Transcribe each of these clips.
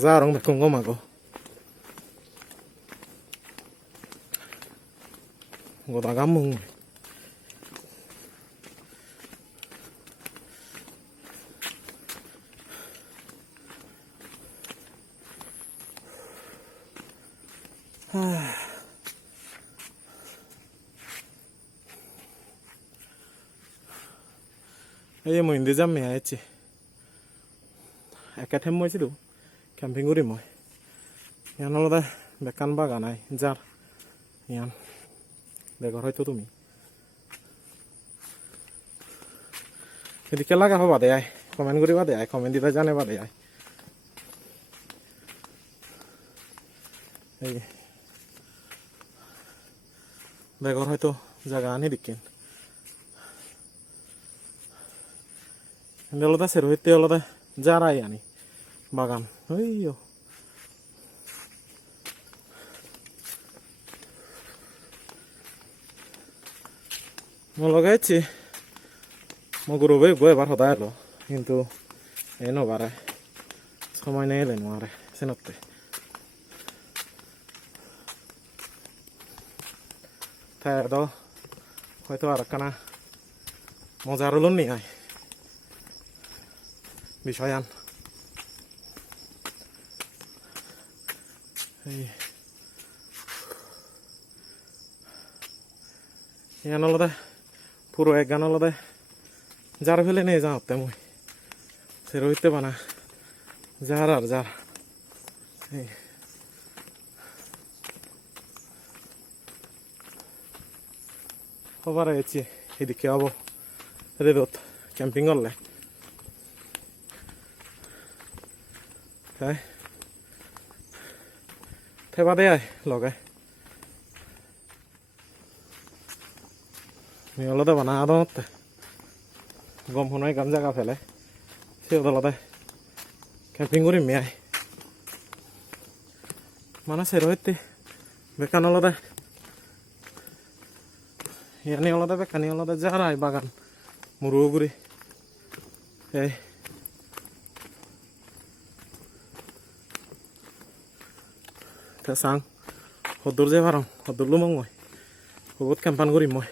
Zarong bekungo mago. Goda gamung. এই মই ইন্দি যাম মেয়াইছি একেঠেম মইছিলো কেম্পিং কৰি মই ইয়ান অলদে বেকান বাগান আই যাৰ ইয়ান দেখৰ হয়তো তুমি এদিকে লাগা হবা দে আই কমেন্ট করিবা দে আই কমেন্ট দিবা জানিবা দে আই এই দেখর হয়তো জায়গা আনি দিকেন আলাদা সের হইতে আলাদা যারাই আনি বাগান ওইও মই লগাইছি মই গরু বই গো এবার হদা এলো কিন্তু এই নবারে সময় নেই এলে নোয়ারে সেনতে তাই তো হয়তো আর কানা মজার হলো নি আয় বিষয়ান ইয়ান আলাদা পুরো এক গান আলাদা যার ফেলে নিয়ে যাও তেমন সে রইতে বানা যার আর যার খবর আছি এদিকে হবো রেদত ক্যাম্পিং করলে তাই থেবা দে আয় লগাই আলাদা বানা আদতে গম শুনাই গান জায়গা ফেলে সে আলাদা ক্যাম্পিং করি মেয়াই মানে সে রইতে বেকান আলাদা ইয়ানি আলাদা বেকানি আলাদা যারাই বাগান মুরুগুড়ি এই সাং সদুর যে ভারম সদুর লুমং মই বহুত কেম্পান কৰিম মই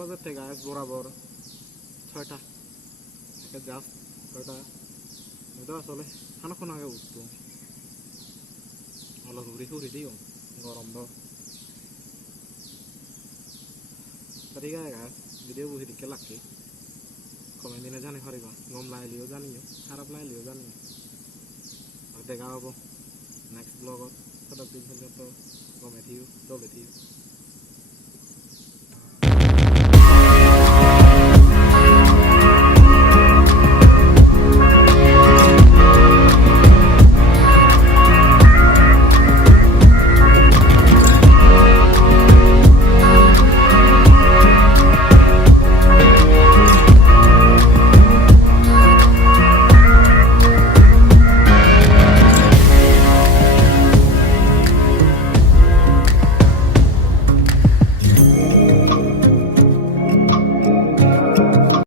বাজার থেকে গাছ বরাবর 6টা একে জাস্ট 6টা এটা আসলে খানাক্ষণ আগে উঠতো অলপ হুড়ি দিও গরম দাও tadi guys video bu hidik laki komen dina jani hariba ngom lai liyo janiyo harap lai liyo janiyo আর দেখা হবো নেক্সট ব্লগত সদা দিন পর্যন্ত গমে থিও চলে থিও